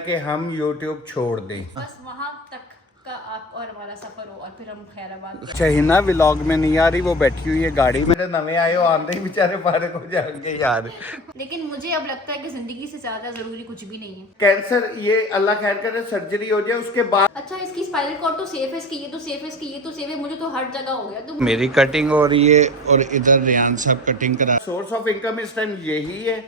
कि हम YouTube छोड़ दें। बस वहाँ तक का आप और हमारा सफर हो और फिर हम खैराबाद। अच्छा हिना व्लॉग में नहीं आ रही, वो बैठी हुई है गाड़ी में। मेरे नवे आए हो आंदे ही बेचारे फारिग हो जाएंगे यार। लेकिन मुझे अब लगता है कि जिंदगी से ज्यादा जरूरी कुछ भी नहीं है। कैंसर ये अल्लाह खैर करे सर्जरी हो जाए उसके बाद। अच्छा इसकी स्पाइनल कॉर्ड तो सेफ है, इसकी ये तो सेफ है, इसकी ये तो सेफ है, मुझे तो हर जगह हो गया। तो मेरी कटिंग हो रही है और इधर रियान साहब कटिंग करा। सोर्स ऑफ इनकम इस टाइम यही है।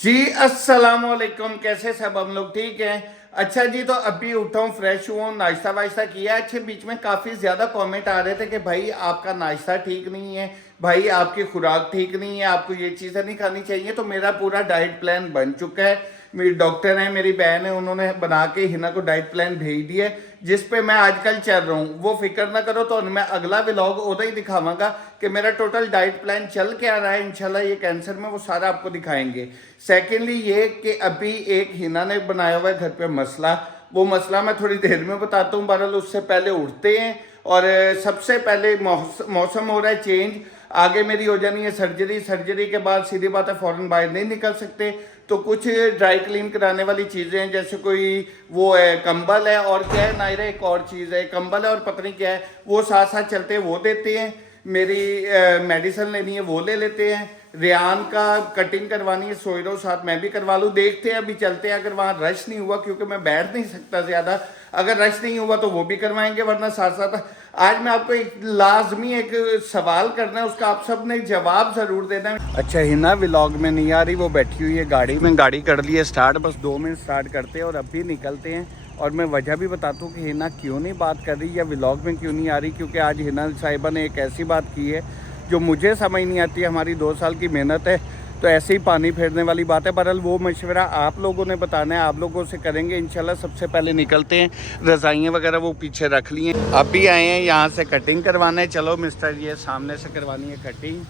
जी अस्सलाम वालेकुम, कैसे सब हम लोग ठीक हैं। अच्छा जी, तो अभी उठा हूँ, फ्रेश हुआ हूँ, नाश्ता वाश्ता किया। अच्छे बीच में काफ़ी ज़्यादा कमेंट आ रहे थे कि भाई आपका नाश्ता ठीक नहीं है, भाई आपकी खुराक ठीक नहीं है, आपको ये चीज़ें नहीं खानी चाहिए। तो मेरा पूरा डाइट प्लान बन चुका है। मेरी डॉक्टर है, मेरी बहन है, उन्होंने बना के हिना को डाइट प्लान भेज दिया है जिस पे मैं आजकल चल रहा हूँ। वो फिक्र ना करो, तो मैं अगला व्लॉग उधर ही दिखाऊंगा कि मेरा टोटल डाइट प्लान चल क्या रहा है। इंशाल्लाह ये कैंसर में वो सारा आपको दिखाएंगे। सेकेंडली ये कि अभी एक हिना ने बनाया हुआ है घर पे मसला, वो मसला मैं थोड़ी देर में बताता हूँ। बहरहाल उससे पहले उठते हैं और सबसे पहले मौसम हो रहा है चेंज, आगे मेरी हो जानी है सर्जरी। सर्जरी के बाद सीधी बात है फौरन बाहर नहीं निकल सकते, तो कुछ ड्राई क्लीन कराने वाली चीज़ें हैं, जैसे कोई वो है कंबल है और क्या है नायरा, एक और चीज़ है, कंबल है और पता नहीं क्या है, वो साथ साथ चलते हैं वो देते हैं। मेरी मेडिसिन लेनी है वो ले लेते हैं। रियान का कटिंग करवानी है, सोइरो साथ मैं भी करवा लूँ। देखते हैं अभी चलते हैं, अगर वहाँ रश नहीं हुआ, क्योंकि मैं बैठ नहीं सकता ज़्यादा, अगर रश नहीं हुआ तो वो भी करवाएंगे, वरना साथ साथ। आज मैं आपको एक लाजमी एक सवाल करना है, उसका आप सब ने जवाब ज़रूर देना है। अच्छा हिना व्लॉग में नहीं आ रही, वो बैठी हुई है गाड़ी में, गाड़ी कर ली है स्टार्ट, बस 2 मिनट स्टार्ट करते हैं और अभी निकलते हैं। और मैं वजह भी बताता हूँ कि हिना क्यों नहीं बात कर रही या व्लॉग में क्यों नहीं आ रही, क्योंकि आज हिना साहिबा ने एक ऐसी बात की है जो मुझे समझ नहीं आती। हमारी 2 साल की मेहनत है, तो ऐसे ही पानी फेरने वाली बात है। बहरहाल वो मशवरा आप लोगों ने बताना है, आप लोगों से करेंगे इंशाल्लाह। सबसे पहले निकलते हैं, रज़ाइयाँ वगैरह वो पीछे रख ली हैं। अभी आए हैं यहाँ से कटिंग करवाना है। चलो मिस्टर, ये सामने से करवानी है कटिंग,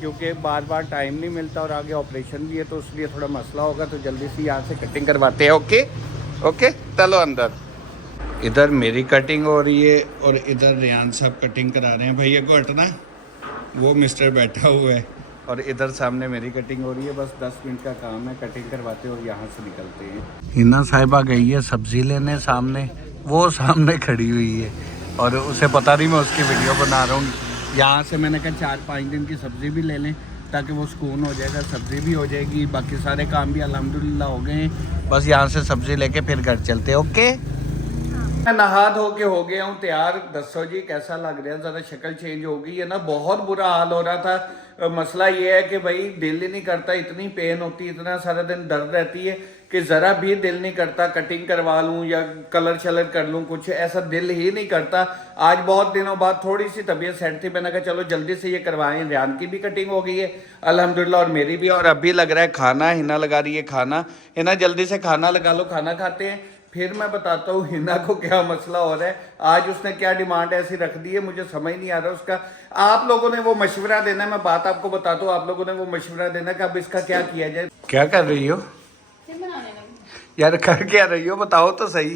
क्योंकि बार बार टाइम नहीं मिलता और आगे ऑपरेशन भी है, तो इसलिए थोड़ा मसला होगा, तो जल्दी से यहाँ से कटिंग करवाते हैं। ओके ओके, चलो अंदर। इधर मेरी कटिंग हो रही है और इधर रियान साहब कटिंग करा रहे हैं। भैया को हटना, वो मिस्टर बैठा हुआ है, और इधर सामने मेरी कटिंग हो रही है। बस 10 मिनट का काम है, कटिंग करवाते हैं और यहाँ से निकलते हैं। हिना साहिबा गई है सब्जी लेने, सामने वो सामने खड़ी हुई है और उसे पता नहीं मैं उसकी वीडियो बना रहा हूँ। यहाँ से मैंने कहा 4-5 दिन की सब्ज़ी भी ले लें, ताकि वो सुकून हो जाएगा, सब्ज़ी भी हो जाएगी, बाकी सारे काम भी अल्हम्दुलिल्लाह हो गए हैं। बस यहाँ से सब्ज़ी लेके फिर घर चलते हैं। ओके, मैं नहा धो के हो गया हूँ तैयार। दसो जी कैसा लग रहा है, ज़रा शक्ल चेंज हो गई है ना, बहुत बुरा हाल हो रहा था। मसला ये है कि भाई दिल ही नहीं करता, इतनी पेन होती है, इतना सारा दिन दर्द रहती है कि ज़रा भी दिल नहीं करता कटिंग करवा लूँ या कलर शलर कर लूँ, कुछ ऐसा दिल ही नहीं करता। आज बहुत दिनों बाद थोड़ी सी तबीयत सेट थी, मैंने कहा चलो जल्दी से ये करवाएं। रियान की भी कटिंग हो गई है अल्हम्दुलिल्लाह, और मेरी भी। और अभी लग रहा है खाना, हिना लगा रही है खाना। हिना जल्दी से खाना लगा लो, खाना खाते हैं, फिर मैं बताता हूँ हिना को क्या मसला हो रहा है। आज उसने क्या डिमांड ऐसी रख दी है, मुझे समझ नहीं आ रहा उसका। आप लोगों ने वो मशवरा देना है, मैं बात आपको बताता हूँ, आप लोगों ने वो मशवरा देना कि अब इसका क्या किया जाए। क्या कर रही हो यार, कर क्या रही हो, बताओ तो सही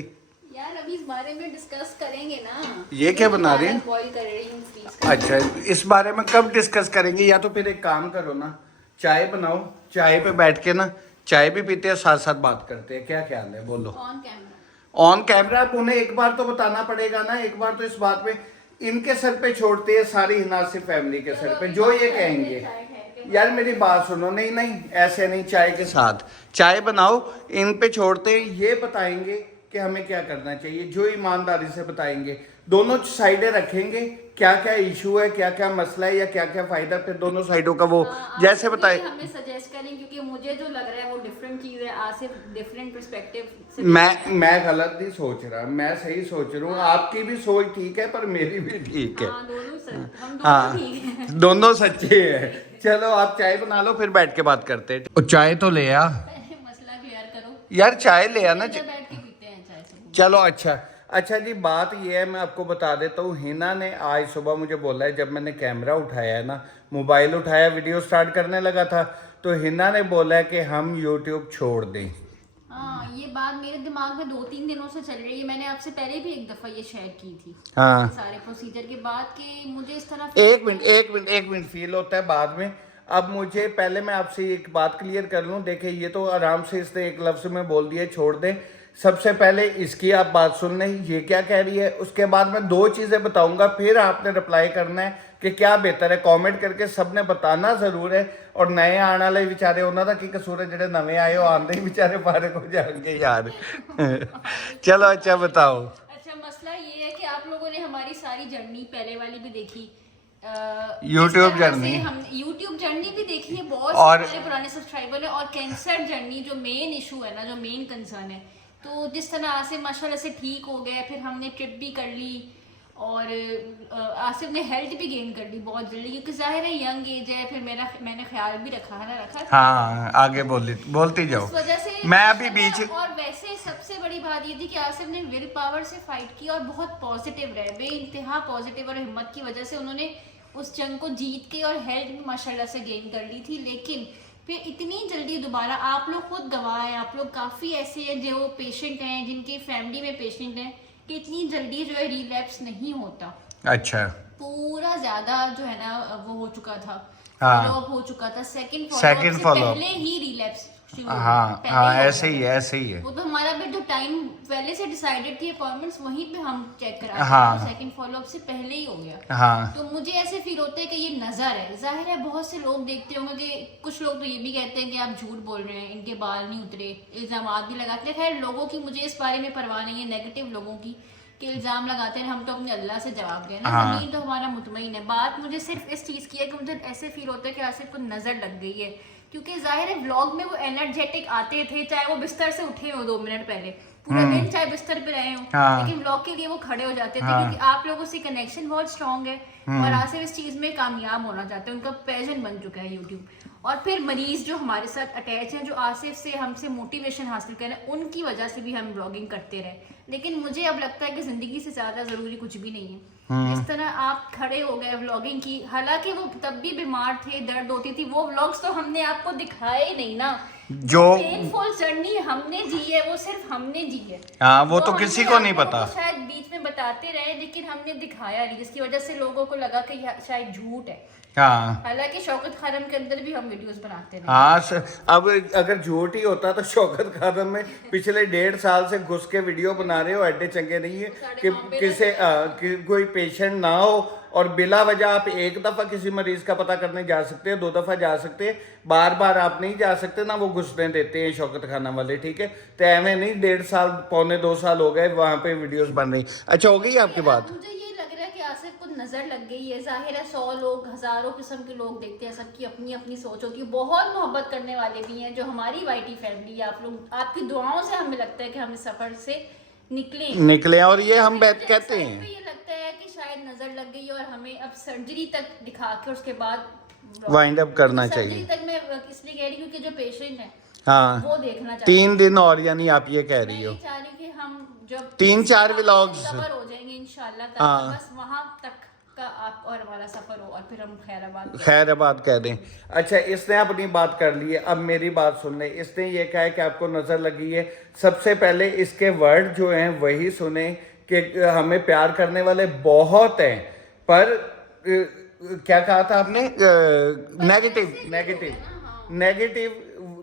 यार। अभी इस बारे में डिस्कस करेंगे ना। ये क्या बना रही है? बॉईल कर रही हूँ। अच्छा, इस बारे में कब डिस्कस करेंगे? या तो फिर एक काम करो ना, चाय बनाओ, चाय पे बैठ के ना चाय भी पीते हैं, साथ साथ बात करते हैं। क्या ख्याल है, बोलो। On camera, on camera. आप उन्हें एक बार तो बताना पड़ेगा ना, एक बार तो इस बात पे इनके सर पे छोड़ते हैं, सारी हिनासिब फैमिली के सर पे, जो ये कहेंगे। यार मेरी बात सुनो, नहीं नहीं ऐसे नहीं, चाय के साथ चाय बनाओ, इन पे छोड़ते हैं, ये बताएंगे कि हमें क्या करना चाहिए, जो ईमानदारी से बताएंगे। दोनों साइडें रखेंगे, क्या क्या इशू है, क्या क्या मसला है या क्या क्या फायदा, फिर दोनों साइडों का वो जैसे बताए हमें सजेस्ट करें, क्योंकि मुझे जो लग रहा है वो डिफरेंट चीज है, आसिफ डिफरेंट पर्सपेक्टिव से। मैं गलत नहीं सोच रहा, मैं सही सोच रहा हूँ। आपकी भी सोच ठीक है, पर मेरी भी ठीक है। हम ठीक है। दोनों सच्चे हैं। चलो आप चाय बना लो, फिर बैठ के बात करते हैं। चाय तो ले आ, मसला क्लियर करो यार चाय ले आना। बैठ के पीते हैं चाय से। चलो अच्छा जी, बात ये है, मैं आपको बता देता हूँ। हिना ने आज सुबह मुझे बोला है, जब मैंने कैमरा उठाया है ना, मोबाइल उठाया, वीडियो स्टार्ट करने लगा था, तो हिना ने बोला है कि हम YouTube छोड़ दें। हाँ, ये बात मेरे दिमाग में 2-3 दिनों से चल रही है। मैंने आपसे पहले भी एक दफा ये शेयर की थी, हाँ सारे प्रोसीजर के बाद, कि मुझे इस तरह एक मिनट फील होता है बाद में। अब मुझे पहले मैं आपसे एक बात क्लियर कर लूं। देखिए ये तो आराम से इसने एक लफ्ज में बोल दिया, छोड़ दें। सबसे पहले इसकी आप बात सुन लें, ये क्या कह रही है। उसके बाद मैं 2 चीज़ें बताऊंगा, फिर आपने रिप्लाई करना है कि क्या बेहतर है। कमेंट करके सबने बताना ज़रूर है। और नए आने वाले बेचारे उन्हों का की कसूर है, ਜਿਹੜੇ नवे आए हो आंदे ही बेचारे पारे को जाएंगे यार। चलो अच्छा बताओ। अच्छा, मसला ये है कि आप लोगों ने हमारी सारी जर्नी पहले वाली भी देखी, यूट्यूब जर्नी, हम यूट्यूब जर्नी भी देखी है, बहुत और सारे पुराने सब्सक्राइबर है, और कैंसर जर्नी जो मेन इशू है ना, जो मेन कंसर्न है। तो जिस तरह आसिफ माशाल्लाह से ठीक हो गए, फिर हमने ट्रिप भी कर ली, और आसिफ ने हेल्थ भी गेन कर ली बहुत जल्दी, क्योंकि जाहिर है यंग एज है। फिर मैंने ख्याल भी रखा है ना, रखा। हाँ आगे बोलती जाओ। इस वजह से मैं अभी बीच, और वैसे सबसे बड़ी बात ये थी कि आसिफ ने विल पावर से फाइट की और बहुत पॉजिटिव रहे, बेइंतहा पॉजिटिव, और हिम्मत की वजह से उन्होंने उस जंग को जीत के और हेल्थ भी माशाल्लाह से गेन कर ली थी। लेकिन फिर इतनी जल्दी दोबारा, आप लोग खुद गवाह हैं, आप लोग काफ़ी ऐसे हैं जो पेशेंट हैं, जिनकी फैमिली में पेशेंट हैं, कि इतनी जल्दी जो है रिलैप्स नहीं होता। अच्छा पूरा ज़्यादा जो है ना वो हो चुका था, हाँ, फॉलोअप हो चुका था, सेकंड सेकंड फॉलोअप फॉलोअप पहले ही रिलैप्स शुरू हो हाँ गया, पहले हाँ ही हो ऐसे ही गया है, था। ऐसे ही है। वो तो हमारा भी जो टाइम पहले से डिसाइडेड थी अपॉइंटमेंट्स, वहीं पे हम चेक करा हाँ। तो सेकंड फॉलोअप से पहले ही हो गया। हाँ तो मुझे ऐसे फील होता है कि ये नजर है। जाहिर है बहुत से लोग देखते होंगे कि कुछ लोग तो ये भी कहते हैं कि आप झूठ बोल रहे हैं, इनके बाल नहीं उतरे, इल्जाम भी लगाते हैं। खैर लोगों की मुझे इस बारे में परवाह नहीं है, नेगेटिव लोगों की, कि इल्जाम लगाते हैं। हम तो अपने अल्लाह से जवाब दें ना, हाँ। जमीन तो हमारा मुतमईन है। बात मुझे सिर्फ इस चीज़ की है कि मुझे ऐसे फील होता है कि आसिफ को नज़र लग गई है, क्योंकि जाहिर है व्लॉग में वो एनर्जेटिक आते थे, चाहे वो बिस्तर से उठे हो 2 मिनट पहले, पूरा दिन चाहे बिस्तर पे रहे हो, हाँ। लेकिन व्लॉग के लिए वो खड़े हो जाते थे, हाँ। क्योंकि आप लोगों से कनेक्शन बहुत स्ट्रांग है, और आसिफ इस चीज़ में कामयाब होना चाहते हैं, उनका पैशन बन चुका है यूट्यूब। और फिर मरीज जो हमारे साथ अटैच हैं, जो आसिफ से हमसे मोटिवेशन हासिल करें, उनकी वजह से भी हम ब्लॉगिंग करते रहे। लेकिन मुझे अब लगता है कि ज़िंदगी से ज़्यादा ज़रूरी कुछ भी नहीं है। जिस तरह आप खड़े हो गए व्लॉगिंग की, हालांकि वो तब भी बीमार थे, दर्द होती थी, वो व्लॉग्स तो हमने आपको दिखाए ही नहीं ना। जो पेनफुल जर्नी हमने जी है, वो सिर्फ हमने जी है। हाँ वो तो हमने किसी को नहीं आप लोगों पता। को शायद बीच में बताते रहे, लेकिन हमने दिखाया नहीं, जिसकी वजह से लोगों को लगा कि यह शायद झूठ है। हाँ हालांकि शौकत खानम के अंदर भी हम वीडियोस बनाते रहे। हाँ अब अगर झूठ ही होता तो शौकत खानम में पिछले 1.5 साल से घुस के वीडियो बना रहे हो, एडे चंगे नहीं है कि किसी कोई पेशेंट ना हो और बिला वजह आप एक दफ़ा किसी मरीज का पता करने जा सकते हैं, 2 दफ़ा जा सकते हैं, बार बार आप नहीं जा सकते ना, वो घुसने देते हैं शौकत खाना वाले। ठीक है, तो ऐਵੇਂ नहीं 1.5 साल पौने 2 साल हो गए वहाँ पे वीडियोस बन रही। अच्छा हो गई आपकी बात? मुझे ये लग रहा है कि आसिफ को नजर लग गई है। जाहिर है 100 लोग, हजारों किस्म के लोग देखते हैं, सबकी अपनी अपनी सोच होती है। बहुत मोहब्बत करने वाले भी हैं, जो हमारी वाईटी फैमिली, आप लोग, आपकी दुआओं से हमें लगता है कि हम इस सफर से निकले और ये हम कहते हैं, ये लगता है कि शायद नजर लग गई और हमें अब सर्जरी तक दिखा के उसके बाद वाइंड अप करना सर्जरी चाहिए। तक मैं इसलिए कह रही हूँ कि जो पेशेंट है हाँ वो देखना चाहते 3 दिन और, यानी आप ये कह रही मैं हो ये चाह रही हूँ कि हम जब 3-4 व्लॉग्स कवर हो जाएंगे इंशाल्लाह, हाँ। बस वहाँ तक का आप और हमारा सफर हो, और फिर हम खैराबाद कह दें। अच्छा इसने अपनी बात कर ली है, अब मेरी बात सुन ले। इसने ये कहा है कि आपको नजर लगी है। सबसे पहले इसके वर्ड जो हैं वही सुने कि हमें प्यार करने वाले बहुत हैं, पर क्या कहा था आपने, नेगेटिव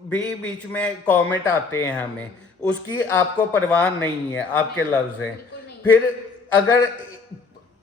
भी बीच में कमेंट आते हैं हमें, उसकी आपको परवाह नहीं है, आपके लफ्ज हैं। फिर अगर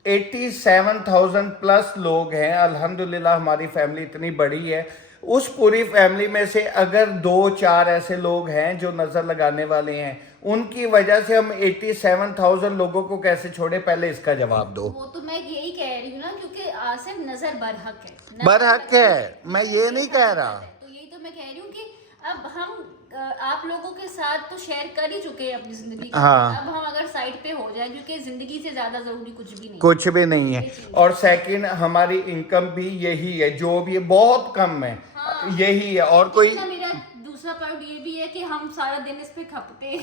87,000 प्लस लोग हैं, अल्हम्दुलिल्लाह हमारी फैमिली इतनी बड़ी है, उस पूरी फैमिली में से अगर 2-4 ऐसे लोग हैं जो नज़र लगाने वाले हैं, उनकी वजह से हम 87,000 लोगों को कैसे छोड़े, पहले इसका जवाब दो। वो तो मैं यही कह रही हूँ ना, क्योंकि आसिफ नजर बरहक है, बरहक है, मैं ये नहीं कह रहा। तो यही तो मैं कह रही हूँ कि अब हम आप लोगों के साथ तो शेयर कर ही चुके हैं अपनी जिंदगी का। हाँ। अब हम अगर साइड पे हो जाए, क्योंकि जिंदगी से ज्यादा जरूरी कुछ भी नहीं है। और सेकंड हमारी इनकम भी यही है, जो भी है बहुत कम है। हाँ। यही है, और कोई मेरा दूसरा पॉइंट ये भी है कि हम सारा दिन इस पे खपते हैं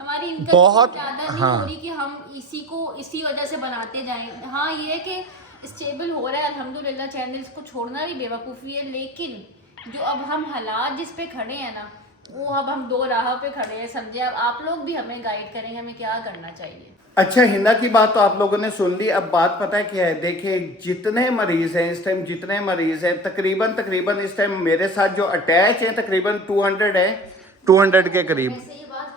हमारी इनकम बहुत ज्यादा नहीं हाँ। हो रही कि हम इसी वजह से बनाते जाएं। हाँ ये है कि स्टेबल हो रहा है अल्हम्दुलिल्लाह, चैनल्स को छोड़ना भी बेवकूफ़ी है, लेकिन जो अब हम हालात जिस पे खड़े हैं ना, वो अब हम दो राह पे खड़े हैं, समझे। अब आप लोग भी हमें गाइड करेंगे हमें क्या करना चाहिए। अच्छा, हिना की बात तो आप लोगों ने सुन ली। अब बात पता है क्या है, देखिए जितने मरीज हैं इस टाइम, जितने मरीज हैं तकरीबन इस टाइम मेरे साथ जो अटैच है तकरीबन 200 है, 200 के करीब। वैसे ये बात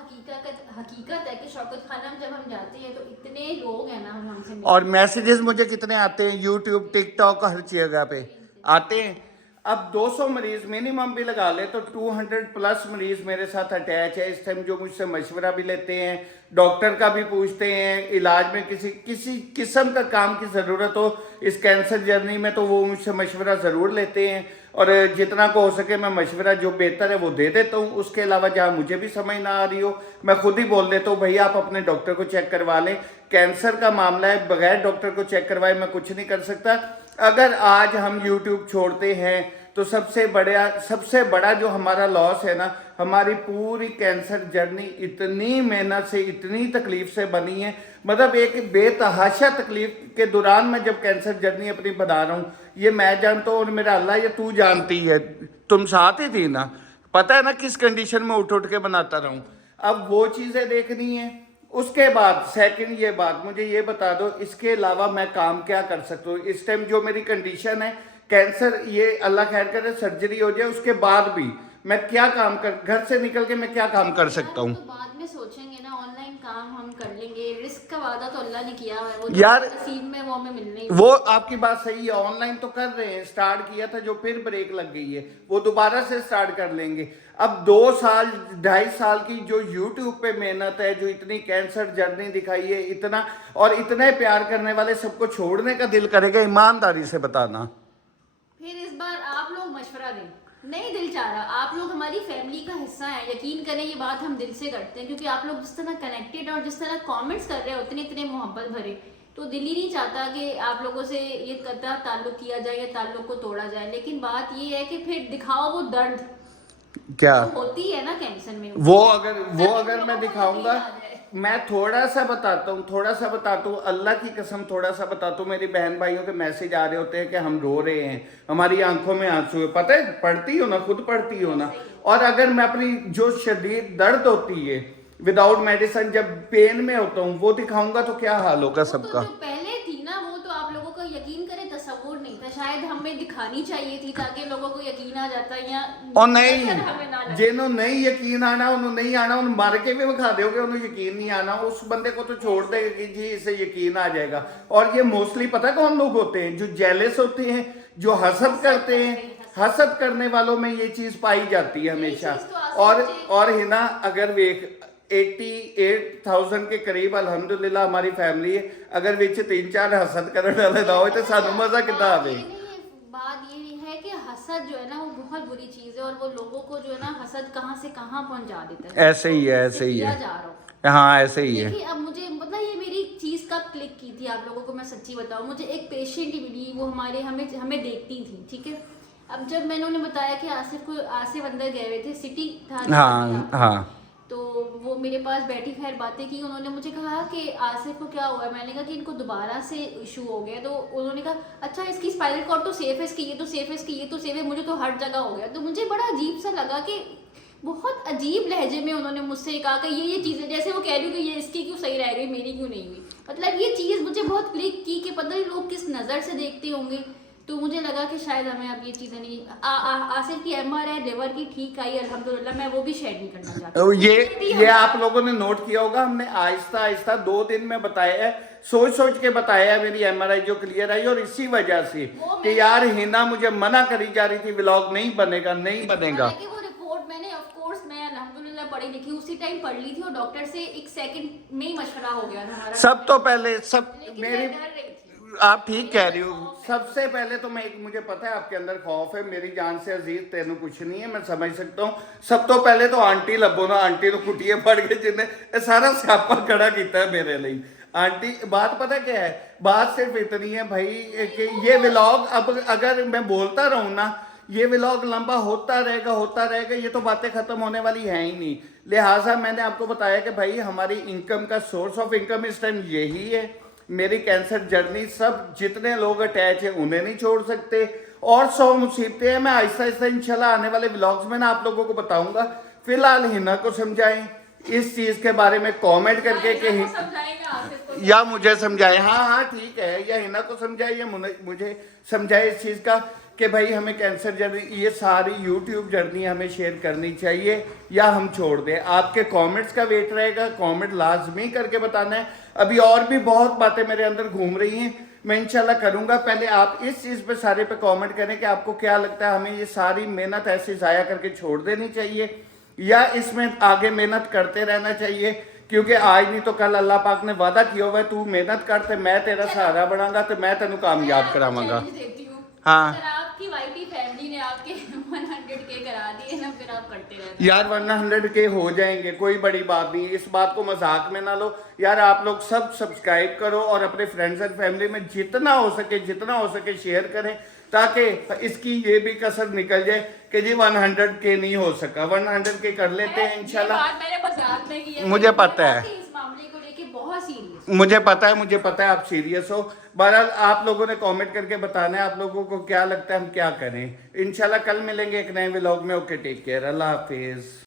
हकीकत है कि शौकत खाना में जब हम जाते हैं तो इतने लोग हैं ना हम हमसे और मैसेजेस मुझे कितने आते हैं, यूट्यूब, टिकटॉक, हर जगह पे आते हैं। अब 200 मरीज मिनिमम भी लगा ले तो 200 प्लस मरीज मेरे साथ अटैच है इस टाइम, जो मुझसे मशवरा भी लेते हैं, डॉक्टर का भी पूछते हैं, इलाज में किसी किस्म का काम की ज़रूरत हो इस कैंसर जर्नी में तो वो मुझसे मशवरा ज़रूर लेते हैं। और जितना को हो सके मैं मशवरा जो बेहतर है वो दे देता हूँ। उसके अलावा जहाँ मुझे भी समझ ना आ रही हो मैं खुद ही बोल देता हूँ, भैया आप अपने डॉक्टर को चेक करवा लें, कैंसर का मामला है, बगैर डॉक्टर को चेक करवाए मैं कुछ नहीं कर सकता। अगर आज हम यूट्यूब छोड़ते हैं तो सबसे बड़ा जो हमारा लॉस है ना, हमारी पूरी कैंसर जर्नी इतनी मेहनत से, इतनी तकलीफ से बनी है। मतलब एक बेतहाशा तकलीफ के दौरान मैं जब कैंसर जर्नी अपनी बना रहा हूँ, ये मैं जानता हूँ और मेरा अल्लाह, ये तू जानती है, तुम साथ ही थी ना, पता है ना किस कंडीशन में उठ के बनाता रहा हूँ। अब वो चीज़ें देखनी है। उसके बाद सेकंड ये बात मुझे ये बता दो, इसके अलावा मैं काम क्या कर सकता हूँ इस टाइम जो मेरी कंडीशन है कैंसर, ये अल्लाह खैर करे सर्जरी हो जाए उसके बाद भी मैं क्या काम कर, घर से निकल के मैं क्या काम कर सकता हूँ। तो बाद में सोचेंगे ना, ऑनलाइन काम हम कर लेंगे, रिस्क का वादा तो अल्लाह ने किया हुआ है, वो यार नसीब में वो हमें मिलना ही। वो आपकी बात सही है, ऑनलाइन तो कर रहे हैं, स्टार्ट किया था जो फिर ब्रेक लग गई है, वो दोबारा से स्टार्ट कर लेंगे। अब 2 साल 2.5 साल की जो यूट्यूब पे मेहनत है, जो इतनी कैंसर जर्नी दिखाई है, इतना और इतने प्यार करने वाले सबको छोड़ने का दिल करेगा? ईमानदारी से बताना। फिर इस बार आप लोग मशवरा दें, नहीं दिल चाह रहा, आप लोग हमारी फैमिली का हिस्सा हैं, यकीन करें ये बात हम दिल से करते हैं, क्योंकि आप लोग जिस तरह कनेक्टेड और जिस तरह कमेंट्स कर रहे होते हैं इतने मोहब्बत भरे, तो दिल ही नहीं चाहता कि आप लोगों से ये कतरा ताल्लुक किया जाए या ताल्लुक को तोड़ा जाए। लेकिन बात ये है कि फिर दिखाओ वो दर्द क्या तो होती है ना कैंसर में, वो अगर मैं दिखाऊंगा, मैं थोड़ा सा बताता हूँ, अल्लाह की कसम थोड़ा सा बताता हूँ। मेरी बहन भाइयों के मैसेज आ रहे होते हैं कि हम रो रहे हैं, हमारी आंखों में आंसू है, पता है, पढ़ती हो ना, खुद पढ़ती हो ना। और अगर मैं अपनी जो शदीद दर्द होती है विदाउट मेडिसिन, जब पेन में होता हूँ, वो दिखाऊंगा तो क्या हाल होगा सबका। जो पहले थी ना वो तो आप लोगों का यकीन करें तसव्वुर नहीं था, शायद हमें दिखानी चाहिए थी ताकि लोगों को यकीन आ जाता, या और नहीं, जिन्हों नहीं यकीन आना उन्होंने नहीं आना, उन मार के भी विखा दोगे उन्हें यकीन नहीं आना, उस बंदे को तो छोड़ देगा कि जी इसे यकीन आ जाएगा। और ये मोस्टली पता कौन लोग होते हैं? जो जेलस होते हैं, जो हसद करते हैं। हसद करने वालों में ये चीज पाई जाती है हमेशा। और हिना अगर वेख 88,000 के करीब अल्हम्दुलिल्लाह हमारी फैमिली है, अगर विच 3-4 हसद करने वाले ना हो तो सानू मजा कितना आवे। बात ये है कि हसद जो है ना वो बहुत बुरी चीज है, और वो लोगों को जो है ना हसद कहाँ से कहाँ पहुंचा देता है। ऐसे ही है, ऐसे ही है, जा रहा हूँ। हाँ ऐसे ही है। देखिए अब मुझे मतलब ये मेरी चीज कब क्लिक की थी आप लोगों को मैं सच्ची बताऊं, मुझे एक पेशेंट मिली, वो हमें देखती थी, ठीक है। अब जब मैंने उन्हें बताया कि आसिफ अंदर गए हुए थे, सिटी था, हाँ हाँ, तो वो मेरे पास बैठी खैर बातें की, उन्होंने मुझे कहा कि आसिफ को क्या हुआ है, मैंने कहा कि इनको दोबारा से इशू हो गया, तो उन्होंने कहा अच्छा इसकी स्पाइनल कॉर्ड तो सेफ है, इसकी ये तो सेफ है, इसकी ये तो सेफ है, मुझे तो हर जगह हो गया। तो मुझे बड़ा अजीब सा लगा कि बहुत अजीब लहजे में उन्होंने मुझसे कहा कि ये चीज़ें, जैसे वो कह रही कि ये इसकी क्यों सही रह गई मेरी क्यों नहीं हुई। मतलब ये चीज़ मुझे बहुत क्लिक की कि पता नहीं लोग किस नज़र से देखते होंगे। तो मुझे लगा कि शायद हमें अब ये चीज़ें नहीं, आसिफ की MRI लिवर की ठीक आई अल्हम्दुलिल्लाह, मैं वो भी शेयर नहीं करना चाहती। ये आप लोगों ने नोट किया होगा, हमने आहिस्ता आहिस्ता 2 दिन में बताया है, सोच के बताया है मेरी MRI जो क्लियर आई। और इसी वजह से कि यार हिना मुझे मना करी जा रही थी व्लॉग नहीं बनेगा। वो रिपोर्ट मैंने मैं अल्हम्दुलिल्लाह पढ़ी लिखी उसी टाइम पढ़ ली थी, और डॉक्टर से 1 सेकंड में ही मशवरा हो गया था हमारा। सब तो पहले मेरी, डर रही थी। आप ठीक कह रही हो। सबसे पहले तो मुझे पता है आपके अंदर खौफ है, मेरी जान से अजीज तेनू कुछ नहीं है, मैं समझ सकता हूँ। सब तो पहले तो आंटी लभो ना, आंटी तो कुटिए पड़ गए जिन्हें सारा स्यापा खड़ा किया है मेरे लिए। आंटी बात पता क्या है, बात सिर्फ इतनी है भाई कि ये व्लॉग अब अगर मैं बोलता रहूँ ना, ये व्लॉग लंबा होता रहेगा, ये तो बातें खत्म होने वाली है ही नहीं। लिहाजा मैंने आपको बताया कि भाई हमारी इनकम का सोर्स ऑफ इनकम इस टाइम यही है। मेरी कैंसर जर्नी, सब जितने लोग अटैच हैं उन्हें नहीं छोड़ सकते, और 100 मुसीबतें हैं। मैं आहिस्ता आहिस्ता इंशाल्लाह आने वाले व्लॉग्स में ना आप लोगों को बताऊंगा फिलहाल हिना को समझाएं इस चीज के बारे में कमेंट करके कि समझाएगा आसिफ को। या मुझे समझाए, हाँ हाँ ठीक है, या हिना को समझाए या मुझे समझाए इस चीज़ का कि भाई हमें कैंसर जर्नी, ये सारी यूट्यूब जर्नी हमें शेयर करनी चाहिए या हम छोड़ दें। आपके कमेंट्स का वेट रहेगा, कमेंट लाजमी करके बताना है। अभी और भी बहुत बातें मेरे अंदर घूम रही हैं, मैं इंशाल्लाह करूंगा। पहले आप इस चीज़ पे सारे पे कमेंट करें कि आपको क्या लगता है, हमें ये सारी मेहनत ऐसे ज़ाया करके छोड़ देनी चाहिए या इसमें आगे मेहनत करते रहना चाहिए, क्योंकि आज नहीं तो कल अल्लाह पाक ने वादा किया हुआ है, तू मेहनत कर ते मैं तेरा सहारा बनाऊंगा, तो मैं तेनू कामयाब करावांगा। चैलेंज देती हूँ। हाँ। अगर आपकी वाईटी फैमिली ने आपके 100K करा दिए ना, फिर आप करते रहते यार 100K हो जाएंगे, कोई बड़ी बात नहीं, इस बात को मजाक में ना लो यार। आप लोग सब सब्सक्राइब करो और अपने फ्रेंड्स एंड फैमिली में जितना हो सके शेयर करें, ताकि इसकी ये भी कसर निकल जाए कि जी 100K नहीं हो सका, 100K कर लेते हैं इंशाल्लाह। ये बात मैंने मजाक में की है, मुझे पता है, इस मामले को लेके बहुत सीरियस। मुझे पता है आप सीरियस हो। बहरहाल आप लोगों ने कमेंट करके बताना है आप लोगों को क्या लगता है हम क्या करें। इंशाल्लाह कल मिलेंगे एक नए व्लॉग में। ओके, टेक केयर, अल्लाह हाफिज।